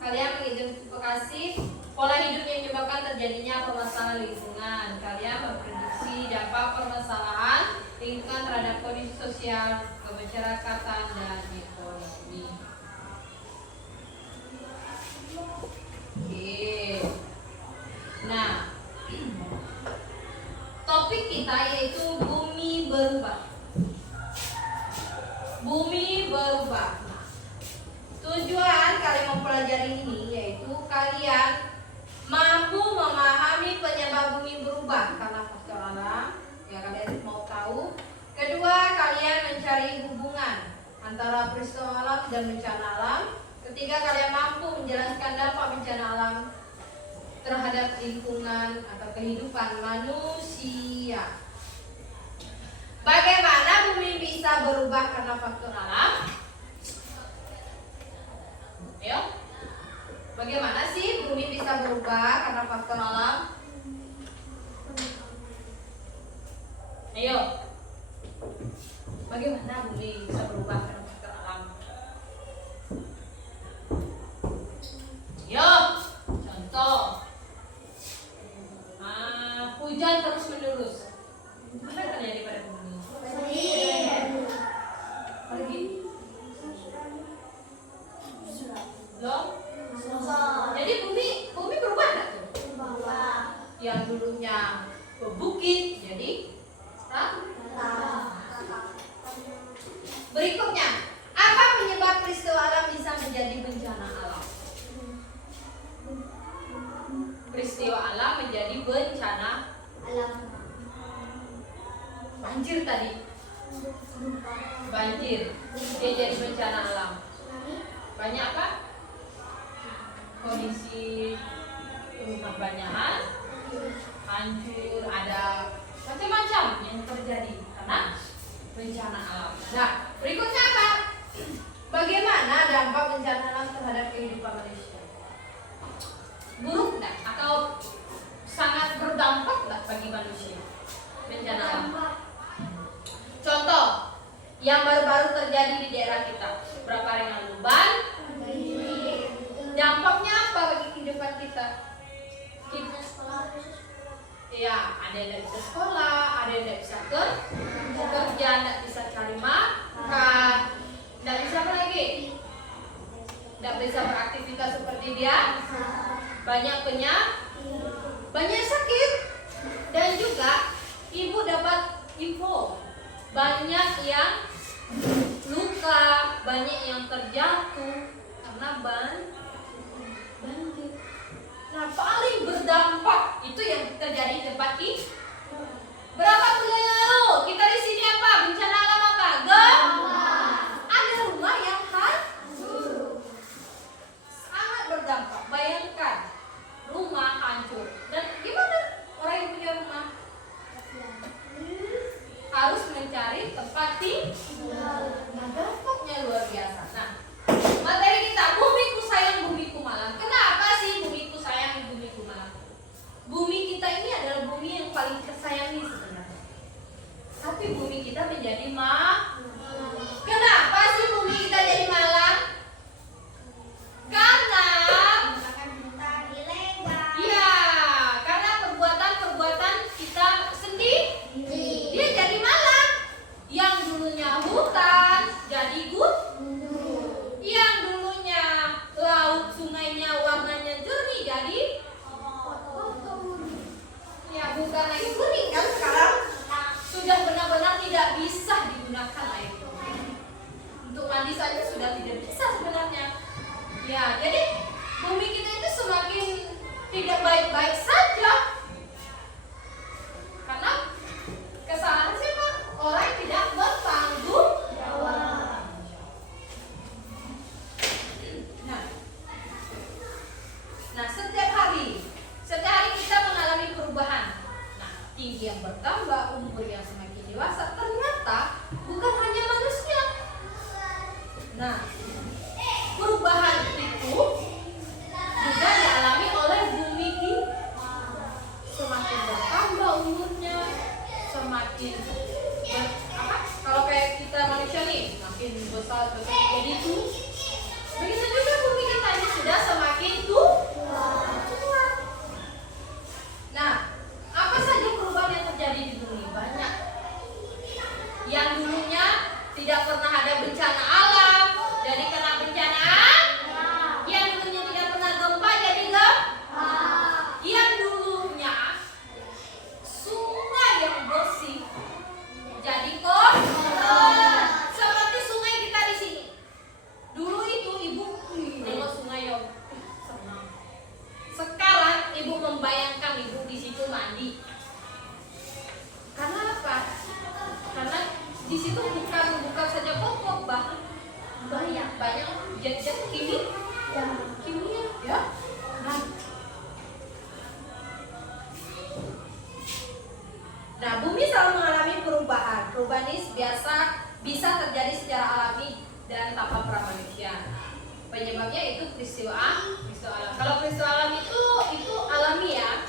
Kalian mengidentifikasi pola hidup yang menyebabkan terjadinya permasalahan lingkungan. Kalian memprediksi dampak permasalahan lingkungan terhadap kondisi sosial, kemasyarakatan, dan ekonomi. Oke. Nah, topik kita yaitu bumi berubah. Bumi berubah. Nah, tujuan kalian mempelajari ini yaitu kalian mampu memahami penyebab bumi berubah karena faktor alam. Ya, kalian mau tahu. Kedua, kalian mencari hubungan antara peristiwa alam dan bencana alam. Ketiga, kalian mampu menjelaskan dampak bencana alam terhadap lingkungan atau kehidupan manusia. Bagaimana bumi bisa berubah karena faktor alam? Ayo. Bagaimana sih bumi bisa berubah karena faktor alam? Ayo. Bagaimana bumi bisa berubah karena faktor alam? Ayo. Contoh. Hujan terus menerus. Apa yang terjadi pada bumi? Pergi. Loh? Jadi bumi berubah nggak tuh? Yang dulunya bukit jadi berikutnya, apa penyebab peristiwa alam bisa menjadi bencana alam? Peristiwa alam menjadi bencana alam. Banjir tadi. Banjir. Dia jadi bencana alam. Banyak apa? Kondisi rumah banyakan hancur, ada macam-macam yang terjadi karena bencana alam. Nah, berikutnya apa? Bagaimana dampak bencana alam terhadap kehidupan manusia? Buruk enggak? Atau sangat berdampak enggak bagi manusia? Bencana alam. Contoh yang baru-baru terjadi di daerah kita beberapa hari yang lalu, dampaknya apa bagi kehidupan kita? Ya, ada yang tidak bisa sekolah, ada yang tidak bisa kerja, tidak bisa cari makan, tidak bisa apa lagi? Tidak bisa beraktivitas seperti dia. Banyak banyak sakit, dan juga ibu dapat info banyak yang luka, banyak yang terjatuh karena banjir. Nah, paling berdampak itu yang terjadi di tempat ini. Berapa bulan lalu kita di sini apa? Bencana alam apa? Ada rumah yang hancur. Sangat berdampak. Bayangkan rumah hancur. Dan gimana orang yang punya rumah? Harus mencari tempat tinggal. Nah, dampaknya luar biasa. Nah, materi kita bumiku sayang bumiku malang. Kenapa sih bumiku sayang bumiku malang? Bumi kita ini adalah bumi yang paling tersayangi sebenarnya. Tapi bumi kita menjadi Kenapa sih bumi kita jadi malang? Karena karena perbuatan kita sendiri. Dia jadi malang. Yang dulunya hutan jadi gunung. Yang dulunya laut sungainya warnanya jernih jadi ya bukan lagi kuning kan sekarang. Sudah benar-benar tidak bisa digunakan air itu. Untuk mandi saja sudah tidak bisa sebenarnya. Ya, jadi bumi kita itu semakin tidak baik-baik saja. Karena kesalahan siapa? Orang yang tidak bertanggung jawab. Nah, setiap hari kita mengalami perubahan. Nah, tinggi yang bertambah, umur yang semakin dewasa, ternyata bukan hanya manusia. Nah, perubahan itu juga dialami oleh bumi kita. Semakin bertambah umurnya, semakin kalau kayak kita manusia nih, makin besar jadi itu. Begitu juga bumi kita ini sudah semakin di situ bukan saja pokok, banyak zat-zat kimia ya. Nah, bumi selalu mengalami perubahan. Perubahan ini bisa terjadi secara alami dan tanpa peran manusia. Penyebabnya itu peristiwa alam. Kalau peristiwa alam itu alami ya.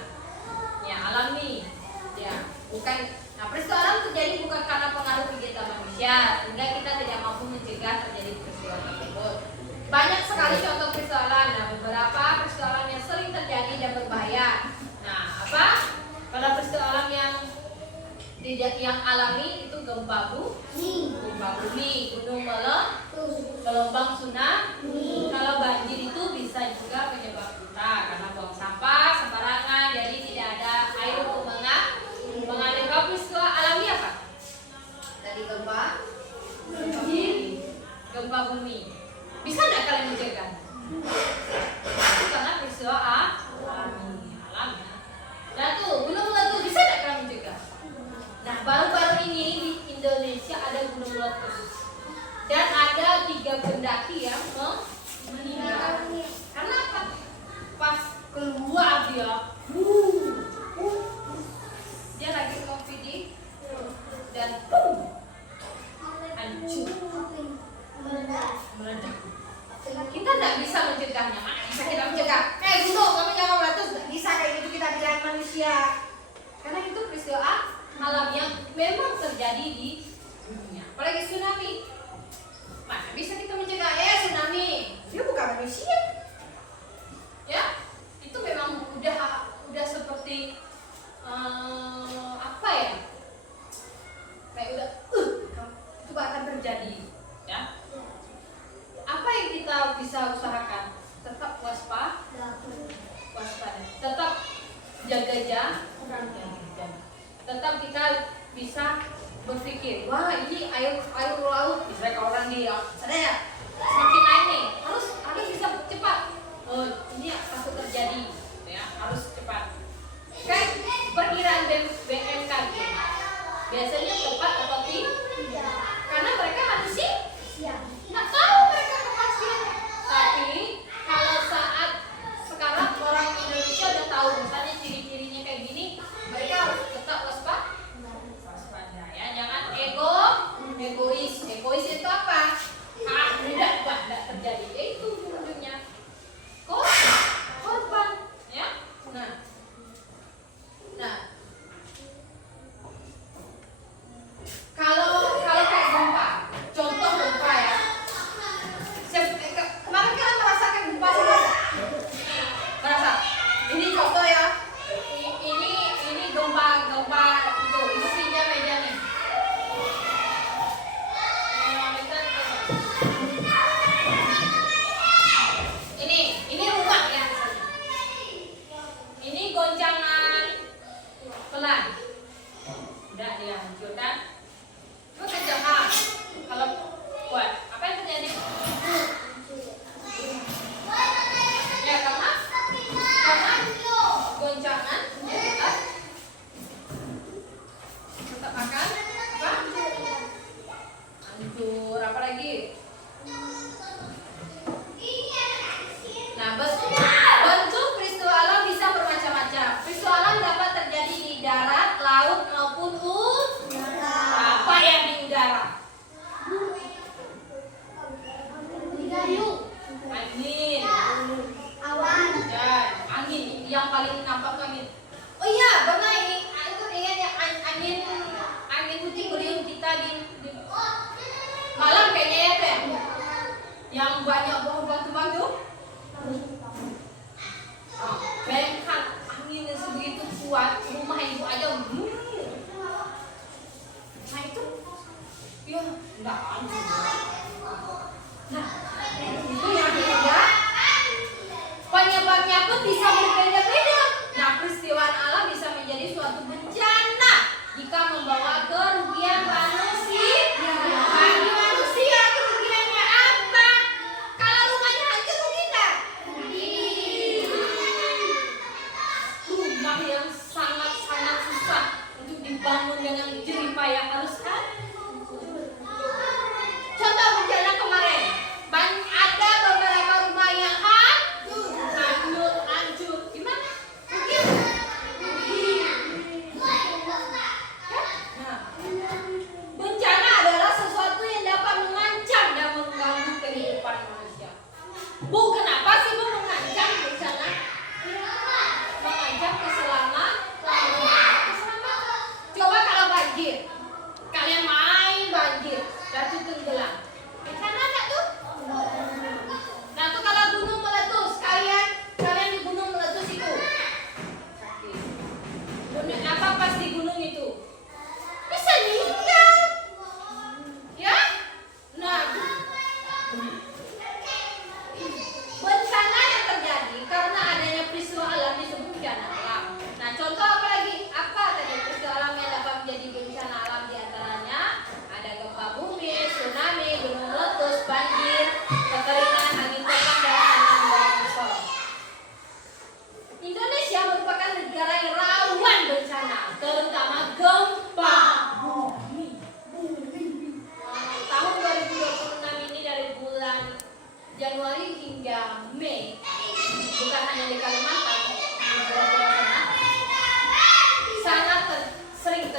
Ya, alami. Ya, bukan. Nah, peristiwa alam terjadi bukan karena pengaruh kegiatan manusia, sehingga kita tidak mampu mencegah terjadi peristiwa tersebut. Banyak sekali contoh peristiwa alam. Nah, beberapa peristiwa alam yang sering terjadi dan berbahaya. Nah, apa? Pada peristiwa alam yang alami itu gempa bumi, gunung meletus, gelombang tsunami. Kalau banjir itu bisa juga penyebab kita karena buang sampah sembarangan, jadi tidak ada air untuk mengalir. Kalau peristiwa alami apa? Tadi gempa bumi. Bisa nggak kalian mencegah? Itu karena peristiwa alami. Nah tuh gunung meletus, bisa nggak kalian mencegah? Nah, baru-baru ini di Indonesia ada gunung meletus dan ada 3 pendaki yang meninggal. Karena apa? Pas keluar dia lagi ngopi dan hancur, meledak. Kita nggak bisa mencegahnya. Mana bisa kita mencegah? Gunung, kamu jangan meletus. Nggak bisa kayak gitu kita bilang manusia. Karena itu peristiwa alam yang memang terjadi di dunia. Apalagi tsunami. Mana bisa kita mencegah tsunami? Dia bukan manusia. Ya, itu memang udah seperti apa ya? Kayak udah itu akan terjadi, ya. Apa yang kita bisa usahakan? Tetap waspada. Tetap jaga jarak. Tetap kita bisa berpikir, wah ini air laut, misalnya kalau orang di sana ya semakin naik nih, harus bisa cepat. Oh ini takut terjadi, ya harus cepat. Kan perkiraan BMKG biasanya tepat atau tidak? Karena mereka manusia nggak tahu mereka kepastian. Tapi kalau saat sekarang orang Indonesia udah tahu misalnya ciri-cirinya kayak gini, mereka harus tetap waspada ya, jangan egois itu apa? Tidak terjadi, itu ujungnya korban ya. Nah kalau kayak gempa, contoh gempa ya. Kemarin kalian merasakan gempa sih? Merasa? Ini contoh ya. Ini gempa itu isinya meja nih. Ini rumah ya. Ini goncangan pelan. Udah dihancurkan. Itu kencang. Kalau kuat, apa yang terjadi? Ya karena goncangan tetap akan apa? Hancur. Apa lagi? Nah, bentuk peristiwa alam bisa bermacam-macam. Peristiwa alam dapat terjadi di darat, laut maupun udara. Apa yang di udara? Angin, awan, dan angin yang paling nampak tuh angin. Oh iya, benar ini. Aku ingat ya angin puting beliung kita di malam kayaknya ya Teh. Yang banyak pohon tumbang tuh. Bayangkan angin yang sebegitu kuat, rumah ibu aja. Nah itu, ya enggak hancur. Nah, itu yang ketiga, penyebabnya pun bisa berbeda-beda. Nah, peristiwa alam bisa menjadi suatu bencana jika membawa kerugian manusia. Bagi manusia kerugiannya apa? Kalau rumahnya hancur mungkin enggak? Rumah yang sangat-sangat susah untuk dibangun dengan jerih payah harus kan?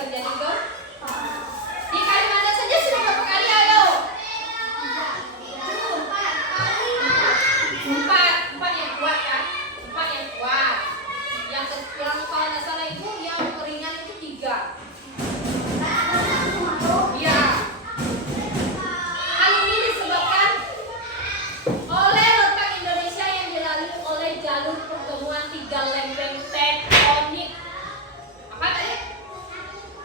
terjadi gempa? Di Kalimantan saja sudah berapa kali? Ayo. Empat yang kuat kan? Empat yang kuat. Yang kalau nggak salah itu yang ringan itu 3. Ya. Hal ini disebabkan oleh letak Indonesia yang dilalui oleh jalur pertemuan 3 lempeng tektonik. Apa tadi?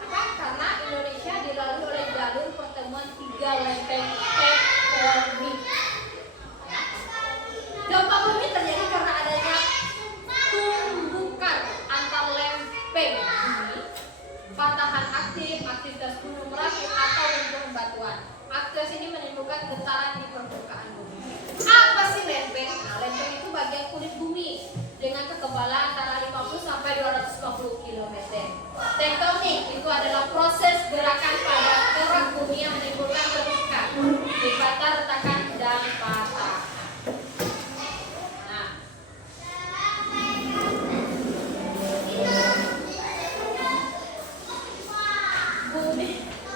Apa? Karena Indonesia dilalui oleh jalur pertemuan 3 lempeng tektonik. Gempa bumi terjadi karena adanya tumbukan antar lempeng bumi, patahan aktif, aktivitas gunung berapi atau lempeng batuan. Aktivitas ini menimbulkan getaran di permukaan bumi. Apa sih lempeng? Nah, lempeng itu bagian kulit bumi dengan kekebalan antara 50 sampai 250 km. Tektonik itu adalah proses gerakan pada kerak bumi yang menimbulkan bentikan, lipatan, retakan, dan patahan. Nah,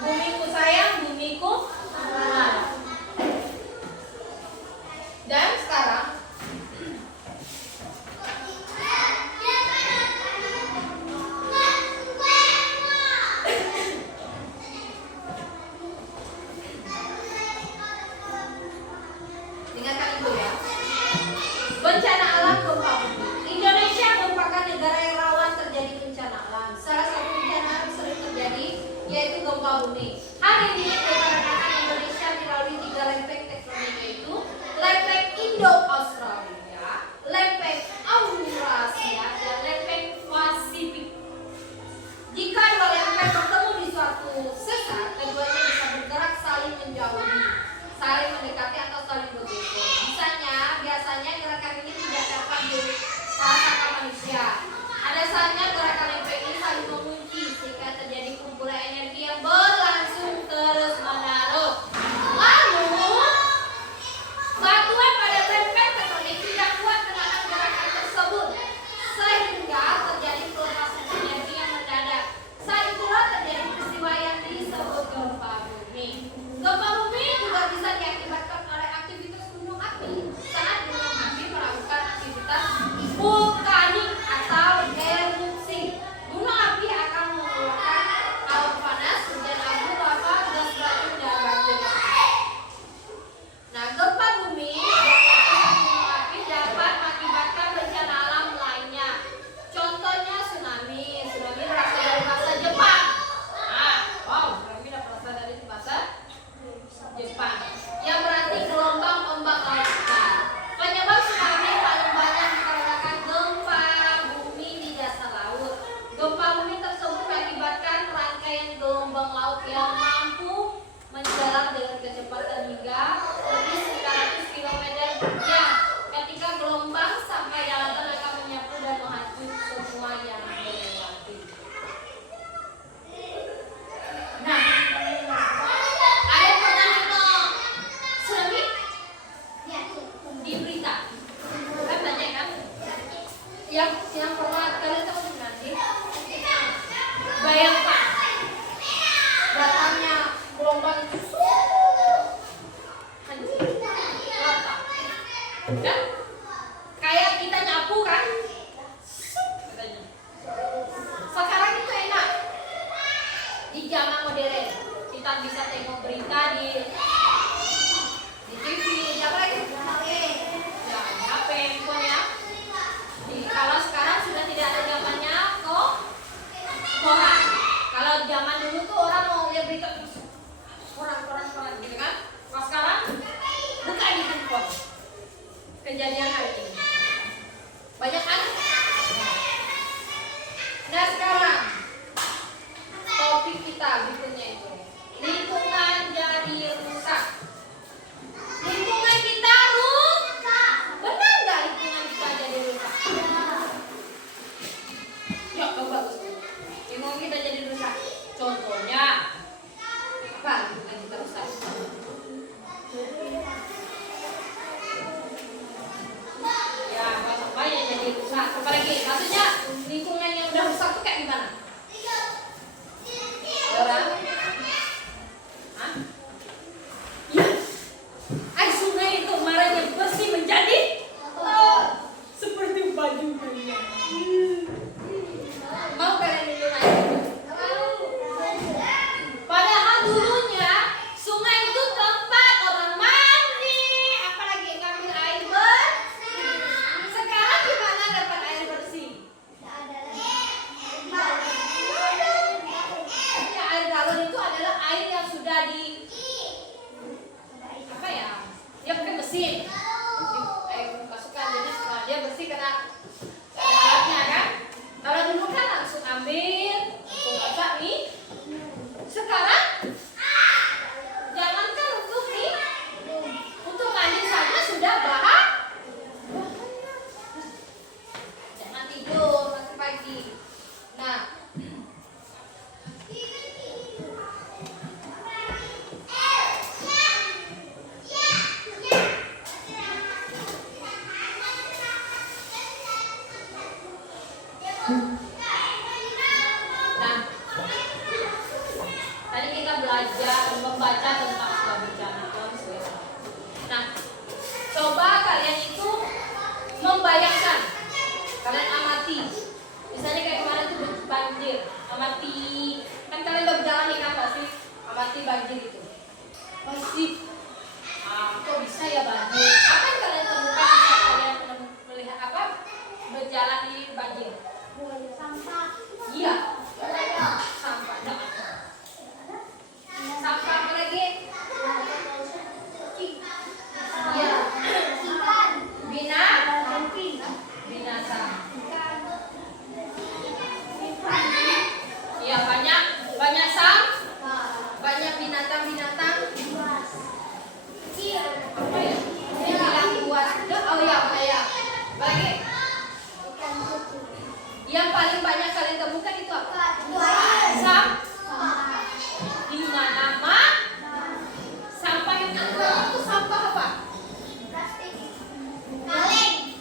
bumiku sayang, bumiku aman. Dan sekarang dengarkan ibu ya. Bencana alam gempa bumi. Indonesia merupakan negara yang rawan terjadi bencana alam. Salah satu bencana alam sering terjadi yaitu gempa bumi. Hari ini dikarenakan Indonesia dilalui 3 lempeng tektonik, yaitu lempeng Indo-Australia, lempeng Eurasia, dan lempeng Pasifik. Jika 2 lempeng bertemu di suatu sesar, keduanya bisa bergerak saling menjauhi, saling mendekati atau saling bergeser. Biasanya gerakan ini tidak dapat dirasakan manusia. Ada saatnya gerakan lempeng ini saling mengunci sehingga terjadi kumpulan energi yang berlangsung terus menerus. Lalu batuan pada lempeng tektonik tidak kuat menahan gerakan tersebut sehingga terjadi pelepasan energi yang mendadak. Saat itulah terjadi peristiwa yang disebut gempa bumi. Gempa bumi juga bisa diakibatkan oleh aktivitas gunung api saat gunung api melakukan aktivitas vulkanik atau erupsi. Gunung api akan mengeluarkan awan panas, hujan abu, lava, gas beracun, dan batu. Nah, gempa bumi dan gunung api dapat mengakibatkan bencana alam lainnya. Contohnya tsunami. Tsunami berasal dari bahasa Jepang. Tsunami berasal dari bahasa Jepang, yang berarti gelombang ombak laut besar. Penyebab tsunami paling banyak dikarenakan gempa bumi di dasar laut. Gempa bumi tersebut mengakibatkan rangkaian gelombang laut yang mampu mendarat dengan kecepatan hingga lebih 900 km per jam. Ketika gelombang sampai daratan akan menyapu dan menghanyut semua yang melewati. Nah, ada yang pernah nengok tsunami di berita? Kan banyak kan? Yang pernah kalian tahu di mana sih? Bayangkan datangnya gelombang itu hancur, rata. Dan kayak kita nyapu kan? Katanya. Sekarang itu enak. Di zaman modern kita bisa tengok berita di TV, di apa lagi? Ya, di HP, handphone ya. Kalau sekarang sudah tidak ada zamannya kok koran. Kalau zaman dulu tuh orang mau lihat berita koran gitu kan. Kalau sekarang buka di handphone. Kejadian hari ini banyak kan? Nah, sekarang topik kita berikutnya itu lingkungan jadi rusak. Lingkungan kita rusak. Benar nggak lingkungan kita jadi rusak? Ya, bagus. Lingkungan kita jadi rusak. Contohnya apa lingkungan kita rusak? Ya, apa yang jadi rusak? Apalagi? Maksudnya lingkungan yang udah rusak tuh kayak gimana? Orang? Hah? Ya. Air sungai itu kemarin yang bersih menjadi seperti baju kalian. Mau kalian minum air? Padahal dulunya sungai itu tempat orang mandi, apalagi ngambil air bersih. Sekarang gimana dapat air bersih? Ya, air galon itu adalah air yang sudah di apa ya? Dia pakai mesin. Air masukkan jadi setelah dia bersih karena ada alatnya kan. Kalau dulu kan langsung ambil, langsung masak nih. Sekarang jangankan untuk nih, untuk mandi saja sudah bahaya. Jangan tidur masih pagi. Nah, tadi kita belajar membaca tentang sebuah bencana alam. Nah, coba kalian itu membayangkan, kalian amati. Misalnya kayak kemarin itu banjir, amati. Kan kalian udah berjalan nih kan pasti amati banjir itu. Pasti, kok bisa ya banjir? Apa yang kalian temukan saat kalian melihat apa? Berjalan di banjir? Sampah. Iya. Sampah. Sampah apa lagi? Iya. Binatang. Iya, banyak banyak binatang-binatang. Apa ya? Dia bilang buas. Oh iya, ayam. Lagi. Yang paling banyak kalian temukan itu apa? Sampah. Di mana-mana sampah yang keluar itu sampah apa? Plastik. Kaleng.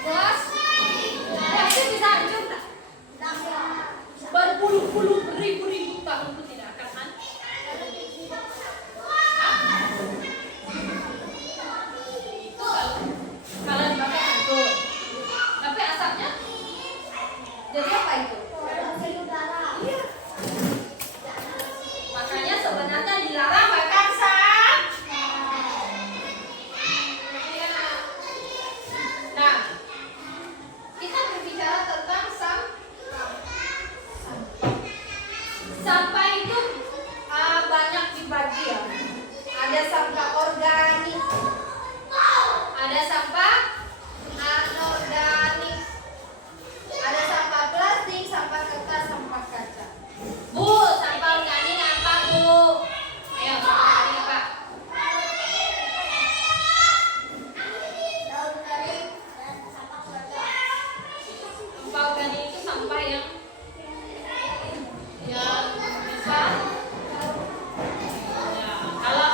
Plastik bisa hancur tak? Berpuluh-puluh ribu-ribu tahun itu tidak akan hancur. Itu kalau dipakai hancur. Tapi asapnya jadi apa itu? Iya. Makanya sebenarnya dilarang makan sampah. Nah, kita berbicara tentang sampah. Sampah itu banyak dibagi ya. Ada sampah organik, ada sampah anorganik, ada sampah plastik, sampah kertas, sampah kaca. Bu, sampah organik apa bu? Ayo, sampah organik apa? Sampah organik itu sampah yang bisa ya, kalau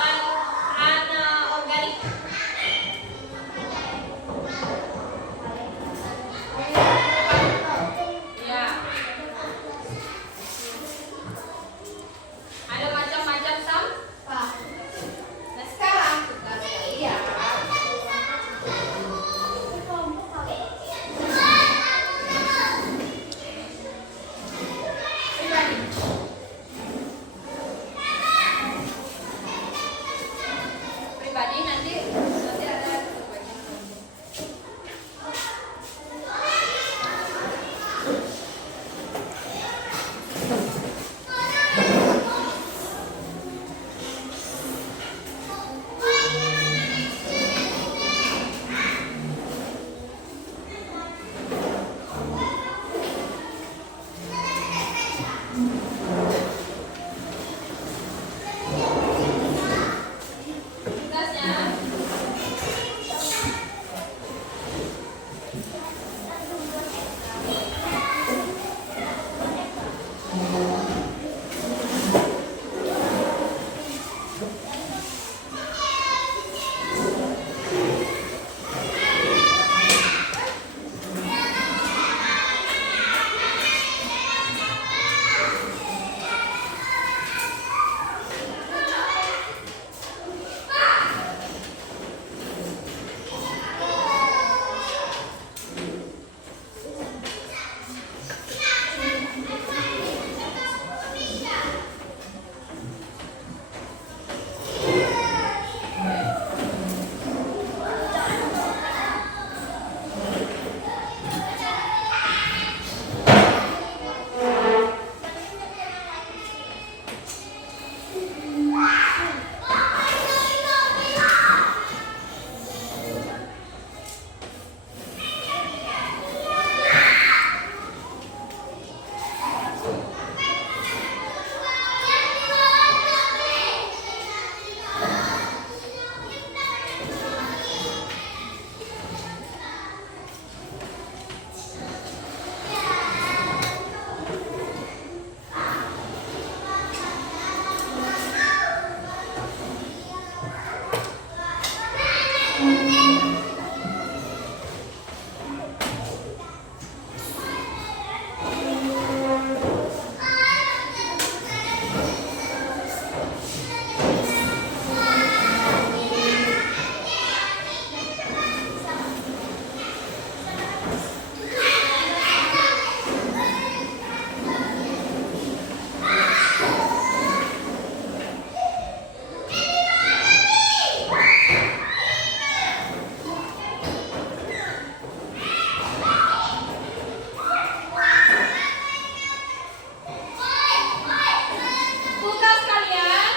Tugas kalian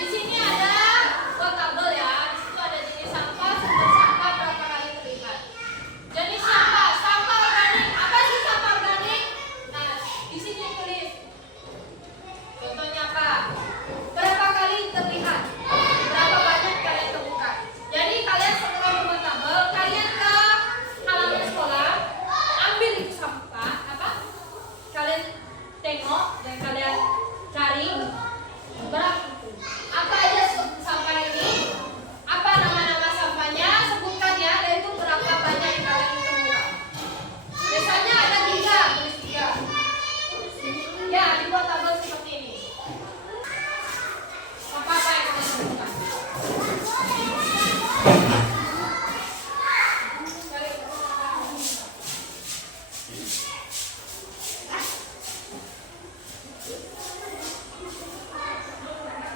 di sini ada dua tabel ya. Di situ ada jenis sampah, sumber sampah, berapa kali terlihat. Jenis sampah, sampah organik. Apa sih sampah organik? Nah, di sini tulis. Contohnya apa? Berapa kali terlihat? Berapa banyak kalian temukan? Jadi kalian setelah membuat tabel, kalian ke halaman sekolah, ambil itu sampah, apa? Kalian tengok dan kalian cari berapa apa aja sampah ini, apa nama-nama sampahnya, sebutkan ya, dan itu berapa banyak yang kalian temukan. Biasanya ada 3, tulis 3. Ya, dibuat tabel seperti ini. Sampah apa yang kalian temukan?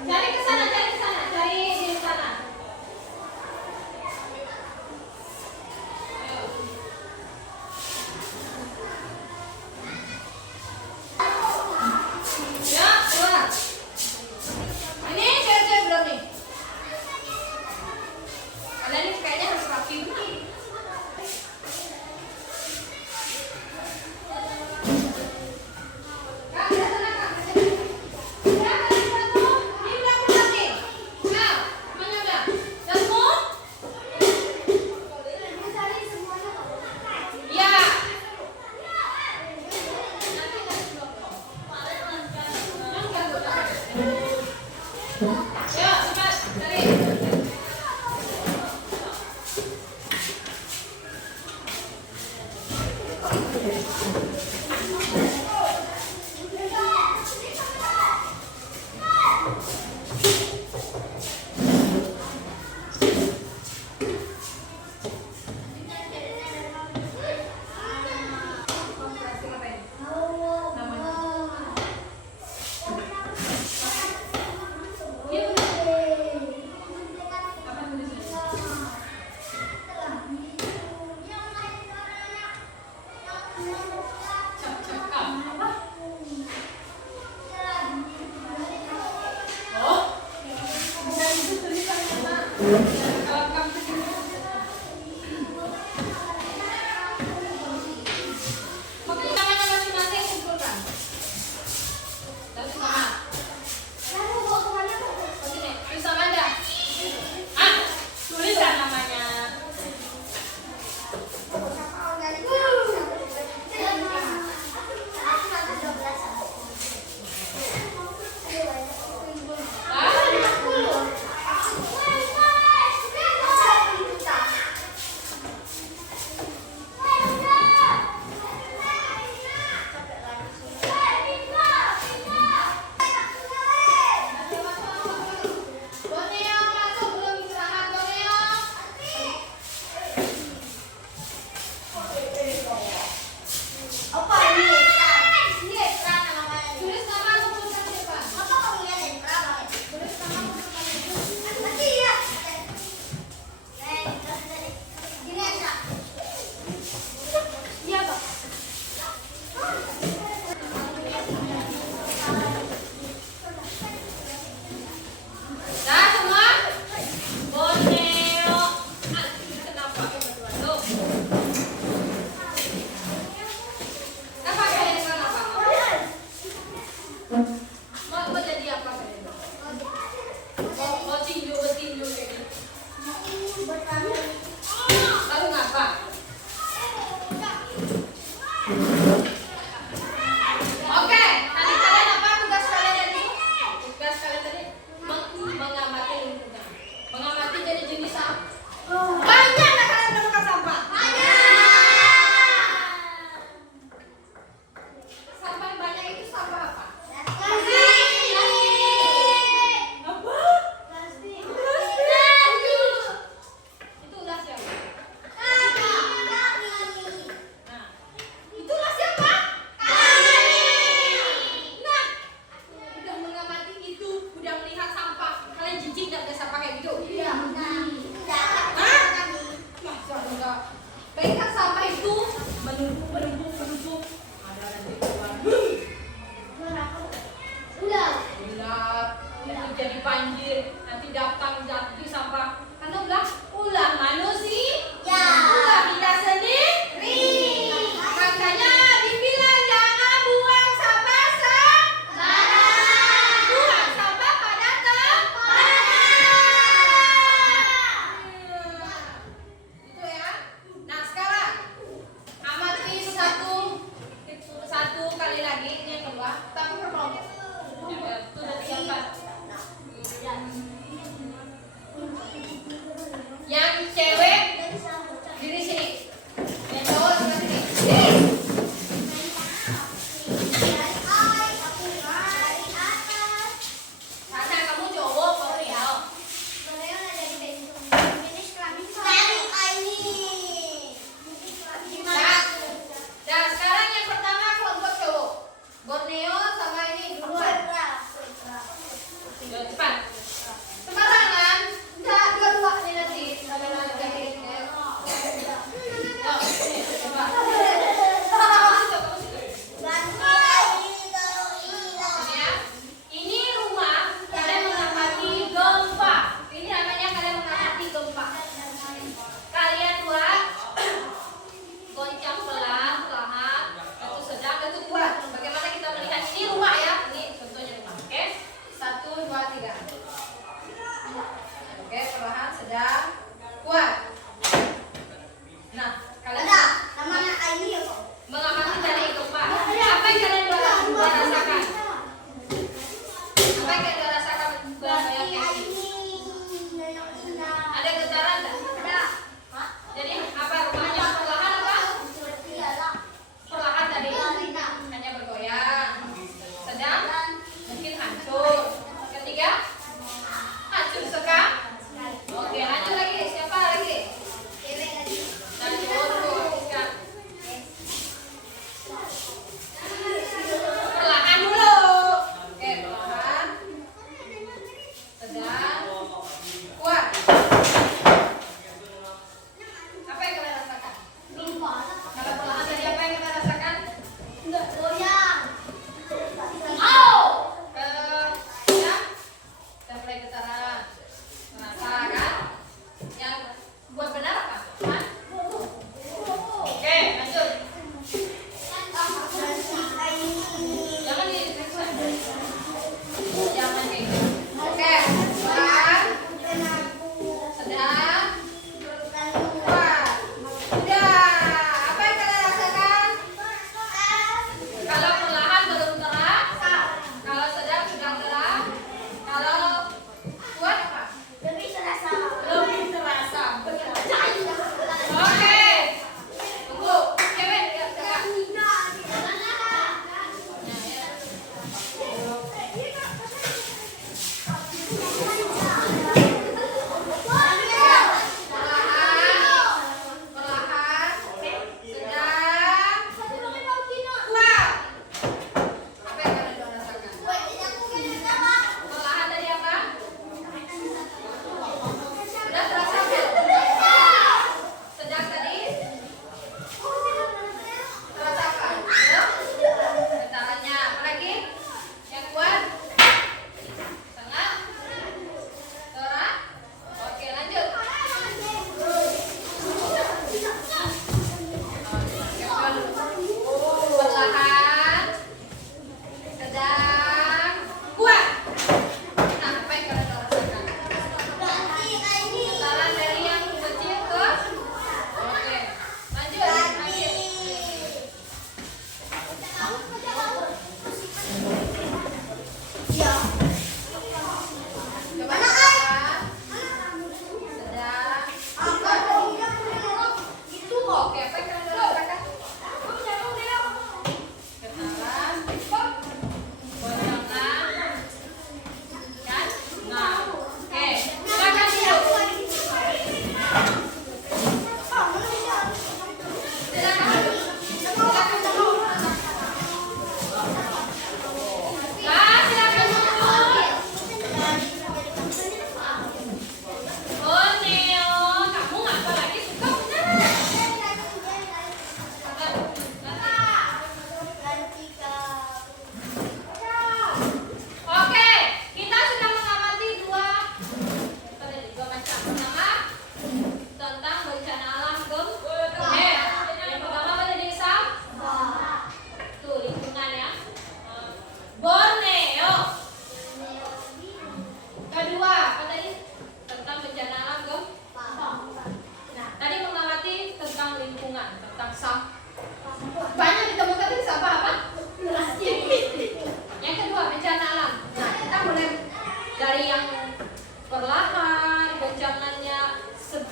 Cari ke sana, cari di sana. Ayo. Ya, keluar. Ini cewek-cewek belum nih? Kalian ini kayaknya harus rapi begini. Kak, di sana, Kak. Ya, kalian satu. Di belakang lagi. Nah, semuanya udah. Dan semua? Iya. Nanti kasih blok. Yang enggak. Ya, cepat cari.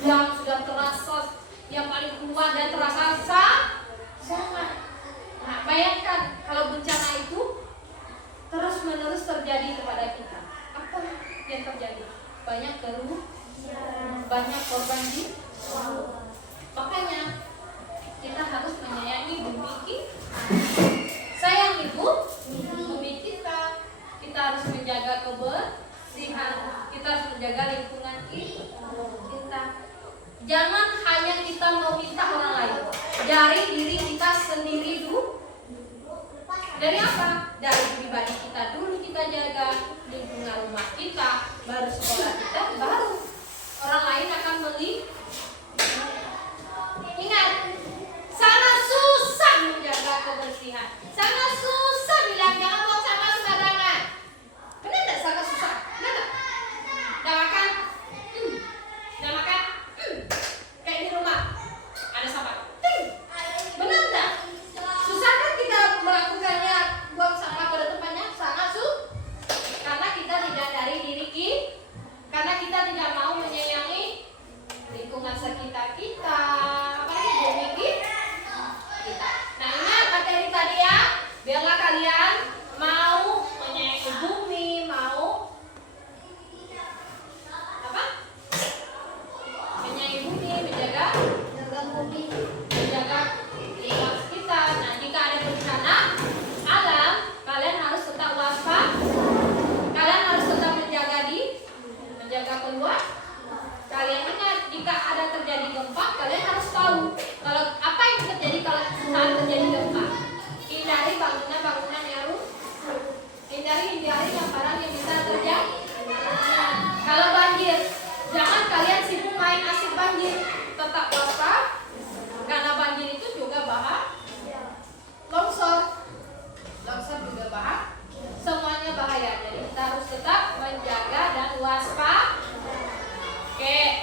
yang sudah terasa yang paling kuat dan terasa sangat. Nah, bayangkan kalau bencana itu terus menerus terjadi kepada kita, apa yang terjadi? Banyak kerugian, banyak korban jiwa. Makanya kita harus menyayangi bumi kita. Sayang ibu, bumi kita. Kita harus menjaga kebersihan. Kita harus menjaga lingkungan kita. Jangan hanya kita meminta orang lain, dari diri kita sendiri dulu. Dari apa? Dari pribadi kita dulu kita jaga lingkungan rumah kita, baru sekolah kita, baru orang lain akan melihat. Ingat, sangat susah menjaga kebersihan, sangat susah bilang jangan buang sampah sembarangan. Benar tidak? Sangat susah. Benar tidak? Tidak makan? Tidak makan? Kayak di rumah ada sampah. Benar tidak? Susah kan kita melakukannya, buang sampah pada tempatnya? Sangat susah. Karena kita tidak dari diri kita, karena kita tidak mau menyayangi lingkungan sekitar kita, apalagi bumi kita. Nah, ingat materi tadi ya, biarlah kalian mau menyayangi bumi, mau apa? Menyayangi bumi, menjaga bumi, menjaga lingkungan sekitar. Nah, jika ada bencana alam, kalian harus tetap waspada. Kalian harus tetap menjaga keluar. Kalian ingat, jika ada terjadi gempa, kalian harus tahu kalau apa yang terjadi kalau saat terjadi gempa. Hindari bangunan-bangunan yang runtuh. Hindari yang barang yang bisa terjadi. Kalau banjir, jangan kalian sibuk main asik banjir. Tetap waspada, karena banjir itu juga bahaya. Longsor juga bahaya. Semuanya bahaya. Jadi kita harus tetap menjaga dan waspada. Oke.